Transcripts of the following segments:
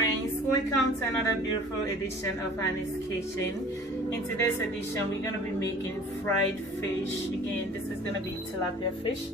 friends, welcome to another beautiful edition of Annie's Kitchen. In today's edition we're going to be making fried fish. Again, this is going to be tilapia fish.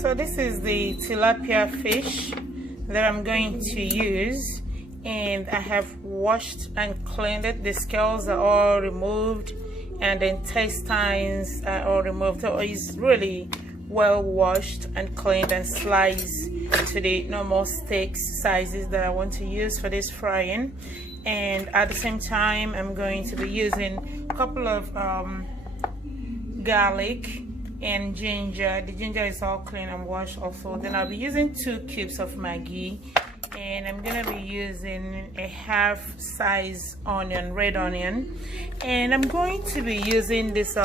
So this is the tilapia fish that I'm going to use, and I have washed and cleaned it. The scales are all removed and the intestines are all removed. So it's really well washed and cleaned and sliced to the normal steaks sizes that I want to use for this frying. And at the same time I'm going to be using a couple of garlic and ginger. The ginger is all clean and washed also. Then I'll be using 2 cubes of Maggie, and I'm gonna be using a half size onion, red onion, and I'm going to be using this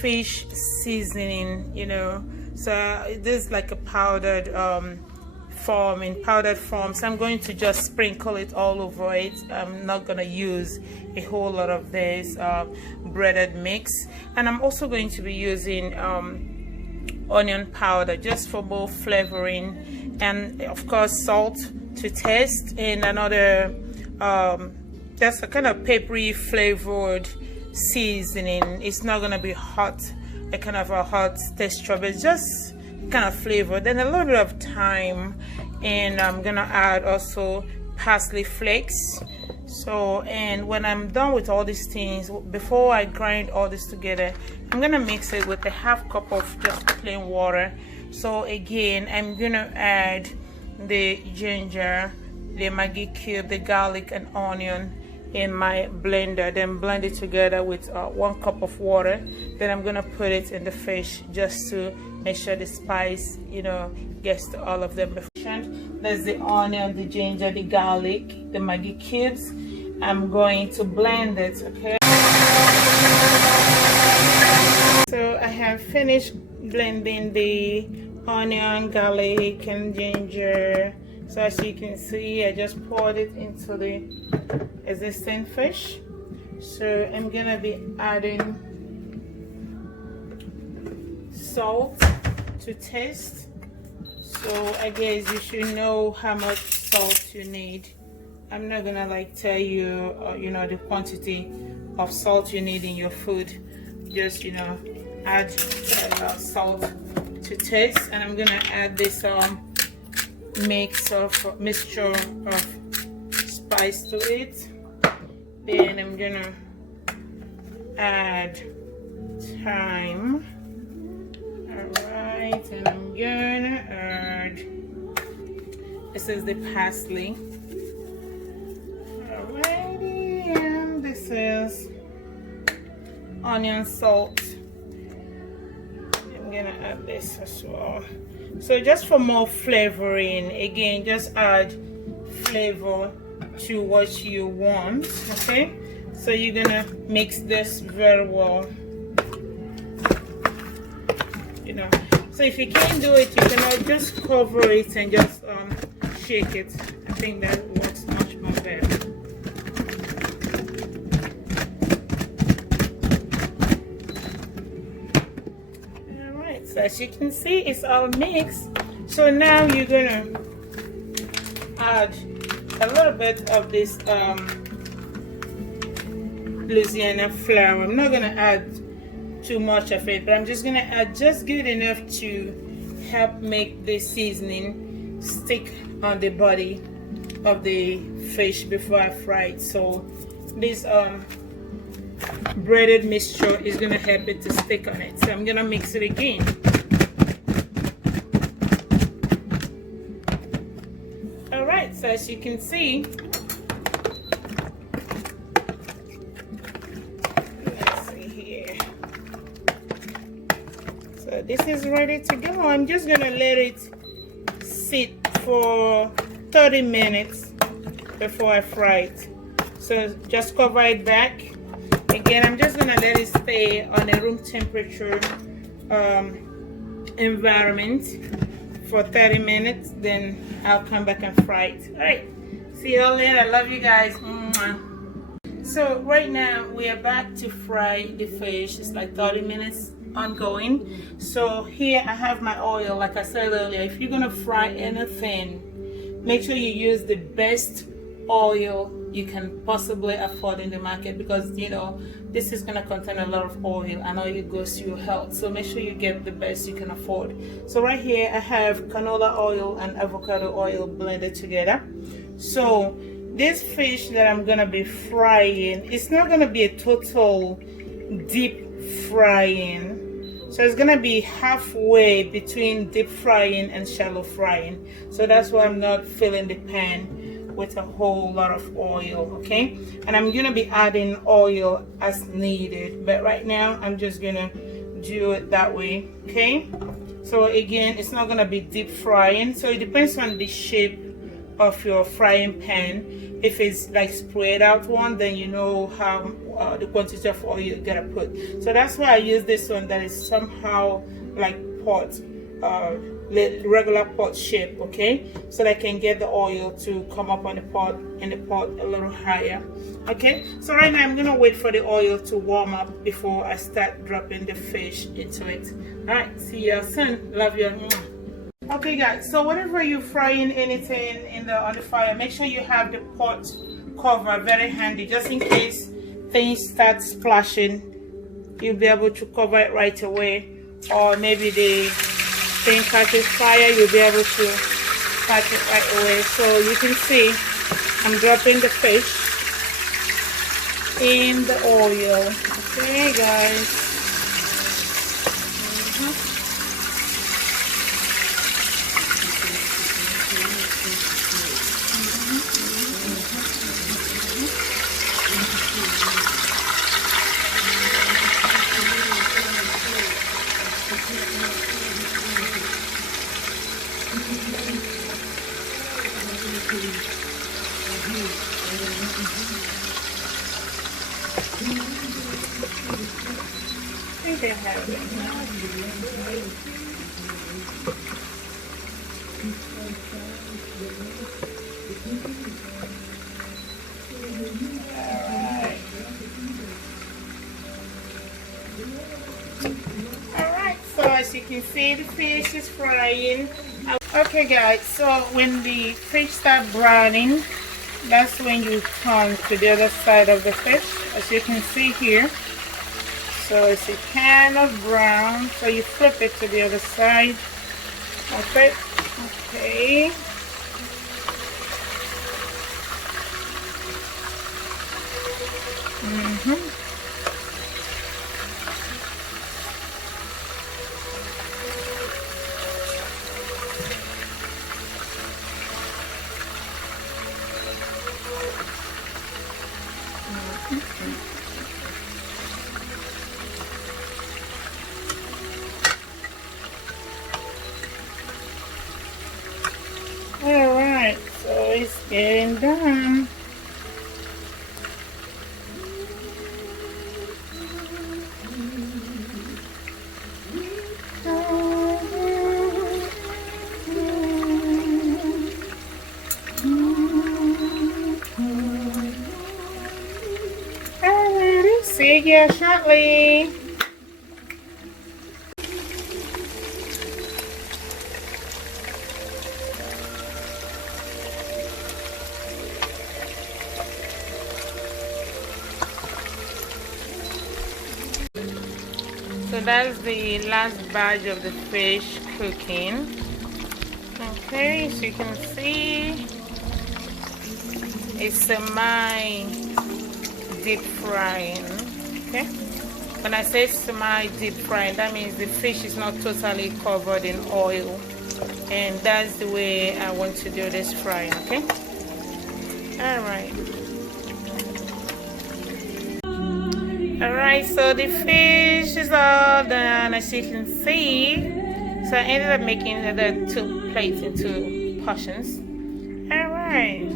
fish seasoning, you know. So this is like a powdered form, in powdered form, so I'm going to just sprinkle it all over it. I'm not gonna use a whole lot of this breaded mix, and I'm also going to be using onion powder just for more flavoring, and of course salt to taste, and another that's a kind of peppery flavored seasoning. It's not gonna be hot, a kind of a hot texture, but it's just kind of flavor. Then a little bit of thyme, and I'm gonna add also parsley flakes. So, and when I'm done with all these things, before I grind all this together, I'm gonna mix it with a half cup of just plain water. So again, I'm gonna add the ginger, the Maggie cube, the garlic and onion in my blender, then blend it together with 1 cup of water. Then I'm gonna put it in the fish just to make sure the spice, you know, gets to all of them. There's the onion, the ginger, the garlic, the Maggie cubes. I'm going to blend it, okay? So I have finished blending the onion, garlic and ginger. So as you can see, I just poured it into the existing fish. So I'm gonna be adding salt to taste. So I guess you should know how much salt you need. I'm not gonna like tell you you know, the quantity of salt you need in your food. Just, you know, add salt to taste. And I'm gonna add this mixture of spice to it. Then I'm gonna add thyme. Alright, and I'm gonna add, this is the parsley. Alrighty, and this is onion salt. I'm gonna add this as well. So just for more flavoring, again, just add flavor to what you want, okay? So you're gonna mix this very well, you know. So if you can't do it, you can just cover it and just shake it. I think that works much more better. Alright, so as you can see, it's all mixed. So now you're gonna add a little bit of this Louisiana flour. I'm not gonna add too much of it, but I'm just gonna add just good enough to help make the seasoning stick on the body of the fish before I fry it. So this breaded mixture is gonna help it to stick on it. So I'm gonna mix it again. Alright, so as you can see, this is ready to go. I'm just gonna let it sit for 30 minutes before I fry it. So just cover it back. Again, I'm just gonna let it stay on a room temperature environment for 30 minutes. Then I'll come back and fry it. All right, see you all later. I love you guys. So right now we are back to fry the fish. It's like 30 minutes ongoing. So here I have my oil. Like I said earlier, if you're gonna fry anything, make sure you use the best oil you can possibly afford in the market, because you know this is going to contain a lot of oil and oil goes to your health. So make sure you get the best you can afford. So right here I have canola oil and avocado oil blended together. So this fish that I'm gonna be frying, it's not gonna be a total deep frying, so it's gonna be halfway between deep frying and shallow frying. So that's why I'm not filling the pan with a whole lot of oil, okay? And I'm gonna be adding oil as needed, but right now I'm just gonna do it that way, okay? So again, it's not gonna be deep frying, so it depends on the shape of your frying pan. If it's like spread out one, then you know how the quantity of oil you gotta put. So that's why I use this one that is somehow like pot, regular pot shape, okay, so that I can get the oil to come up on the pot, in the pot a little higher. Okay, so right now I'm gonna wait for the oil to warm up before I start dropping the fish into it. All right, see you soon. Love you. Okay guys, so whenever you're frying anything on the fire, make sure you have the pot cover very handy, just in case things start splashing. You'll be able to cover it right away, or maybe the thing catches fire, you'll be able to catch it right away. So you can see I'm dropping the fish in the oil. Okay guys. I think I have it. Alright, so as you can see, the fish is frying. Okay guys, so when the fish start browning, that's when you turn to the other side of the fish, as you can see here. So it's a kind of brown, so you flip it to the other side. Okay. Alright, so it's getting done. Alrighty, see you shortly. So that's the last batch of the fish cooking. Okay, so you can see it's semi deep frying. Okay, when I say semi deep frying, that means the fish is not totally covered in oil, and that's the way I want to do this frying. Okay, all right. Alright, so the fish is all done, as you can see. So I ended up making the 2 plates into portions. Alright.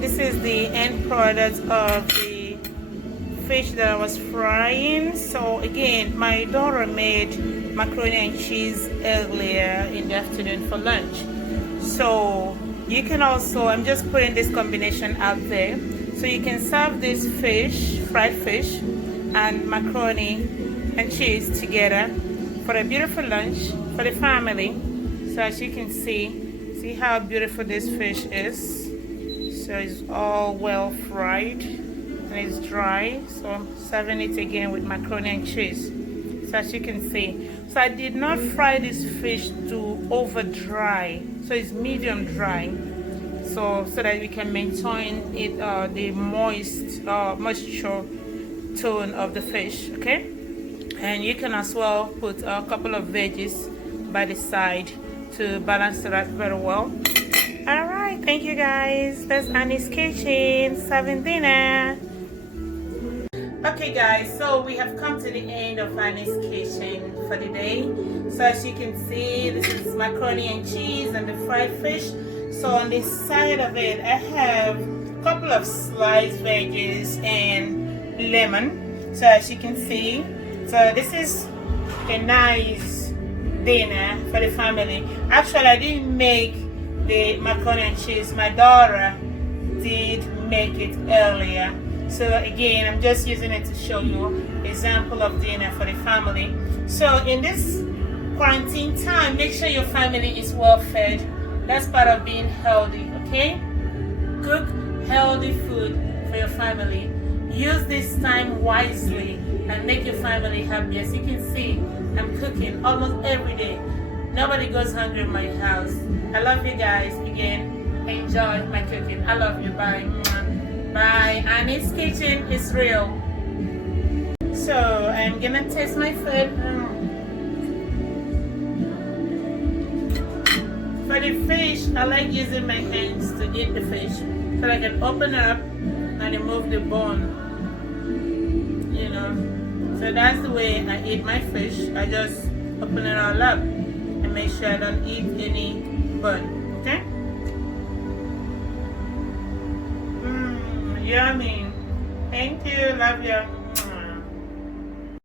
this is the end product of the fish that I was frying. So again, my daughter made macaroni and cheese earlier in the afternoon for lunch. So you can also, I'm just putting this combination out there. So you can serve this fish, fried fish, and macaroni and cheese together for a beautiful lunch for the family. So as you can see how beautiful this fish is. So it's all well fried and it's dry. So I'm serving it again with macaroni and cheese. So as you can see, so I did not fry this fish to over dry. So it's medium dry. So that we can maintain it the moisture tone of the fish, okay? And you can as well put a couple of veggies by the side to balance it out very well. All right, thank you guys. That's Annie's Kitchen serving dinner. Okay guys, so we have come to the end of Annie's Kitchen for the day. So as you can see, this is macaroni and cheese and the fried fish. So on the side of it, I have a couple of sliced veggies and lemon. So as you can see, so this is a nice dinner for the family. Actually, I didn't make the macaroni and cheese. My daughter did make it earlier. So again, I'm just using it to show you an example of dinner for the family. So in this quarantine time, make sure your family is well fed. That's part of being healthy, okay? Cook healthy food for your family. Use this time wisely and make your family happy. As you can see, I'm cooking almost every day. Nobody goes hungry in my house. I love you guys. Again, enjoy my cooking. I love you. Bye. Bye. Annie's Kitchen is real. So I'm gonna taste my food. For the fish, I like using my hands to eat the fish, so I can open up and remove the bone. You know, so that's the way I eat my fish. I just open it all up and make sure I don't eat any bone. Okay? Yummy. Thank you. Love you.